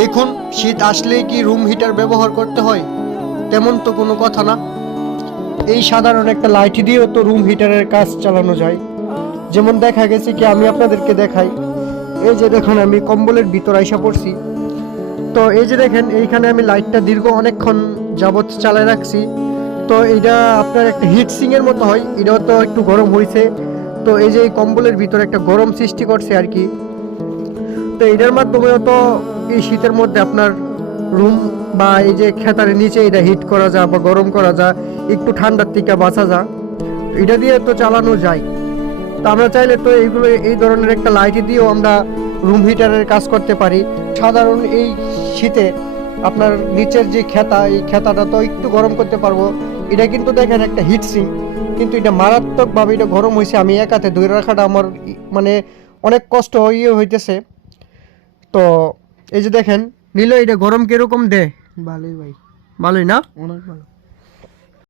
দেখুন, শীত আসলেই কি রুম হিটার ব্যবহার করতে হয়? তেমন তো কোনো কথা না। এই সাধারণ একটা লাইট দিয়েও তো রুম হিটারের কাজ চালানো যায়। যেমন দেখা গেছে কি, আমি আপনাদেরকে দেখাই। এই যে দেখুন, আমি কম্বলের ভিতর আইসা পড়ছি। তো এই যে দেখেন, এইখানে আমি লাইটটা দীর্ঘ অনেকক্ষণ যাবত চালায় রাখছি। তো এটা আপনার একটা হিট সিং এর মতো হয়, এটাও তো একটু গরম হয়েছে। তো এই যে এই কম্বলের ভিতরে একটা গরম সৃষ্টি করছে আর কি। তো এটার মাধ্যমেও তো এই শীতের মধ্যে আপনার রুম বা এই যে খেতারের নিচে এটা হিট করা যায় বা গরম করা যায়, একটু ঠান্ডার থেকে বাঁচা যায়। এটা দিয়ে তো চালানো যায়। তো আমরা চাইলে তো এইগুলো, এই ধরনের একটা লাইট দিয়েও আমরা রুম হিটারের কাজ করতে পারি। সাধারণ এই শীতে আপনার নিচের যে খেতা, এই খেতাটা তো একটু গরম করতে পারবো। এটা কিন্তু দেখেন একটা হিট সিং, কিন্তু এটা মারাত্মকভাবে এটা গরম হয়েছে। আমি এক হাতে ধরে রাখাটা আমার মানে অনেক কষ্ট হইতেছে। তো এই যে দেখেন, নিল এটা গরম কিরকম দেয়? ভালোই ভাই, ভালোই না? অনেক ভালো।